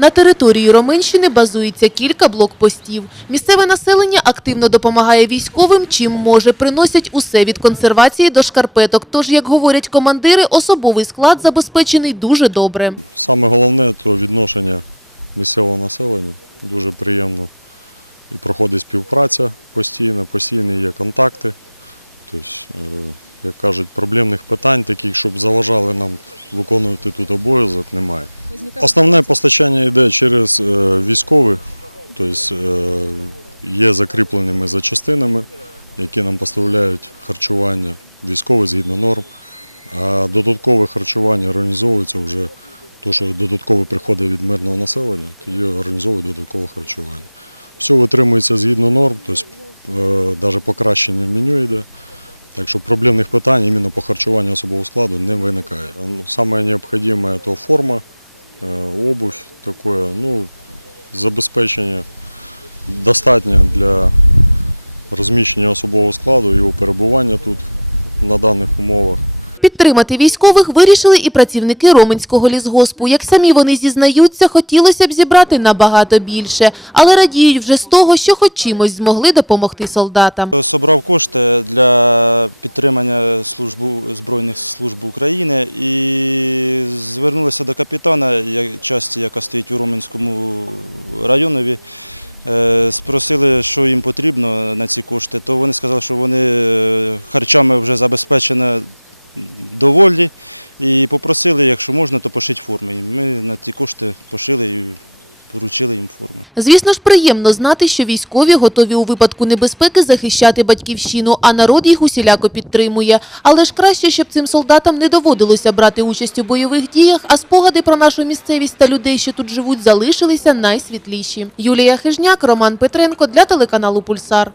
На території Роменщини базується кілька блокпостів. Місцеве населення активно допомагає військовим, чим може. Приносять усе від консервації до шкарпеток. Тож, як говорять командири, особовий склад забезпечений дуже добре. Саме головне то відношення місцевого населення. Дуже приємно. І проходить співпраця постійно, постійні є контакти. Тобто, е, як кажуть, проблемних питань, таких, щоб заважали нам виконувати тут обов'язок, немає. Основне постачання йде через е, військових, тобто е, є закріпленими за частинами, які нам поставляють харчування військове згідно норм. А додаткове харчування організовується вже то, що додатково приходить від мирного населення, тоді організовують додаткове харчування. Все витримується згідно норм, тобто навіть покращення меню йде. Так що проблемних питань іменно по харчуванню особового складу не виникає. Ну, Саме необхідне – це форма, е, обувь, таке, ну, забезпечення достатньо для розміщення особового складу, його перебування тут на даних умовах. Підтримати військових вирішили і працівники Роменського лісгоспу. Як самі вони зізнаються, хотілося б зібрати набагато більше, але радіють вже з того, що хоч чимось змогли допомогти солдатам. Собрав кошти для підтримання службу Збройних служб України і звернулися до капітана часті, яка стоїть у Роменському районові. Е, Спросили, що їм потрібно на ці кошти, то вони сказали, що вони е, харчами вже забезпечені доволі. І попросили, якщо можна, то пошить форми. І ми на ті кошти пошили і вручили їм форми. Звісно ж, приємно знати, що військові готові у випадку небезпеки захищати батьківщину, а народ їх усіляко підтримує. Але ж краще, щоб цим солдатам не доводилося брати участь у бойових діях, а спогади про нашу місцевість та людей, що тут живуть, залишилися найсвітліші. Юлія Хижняк, Роман Петренко для телеканалу Пульсар.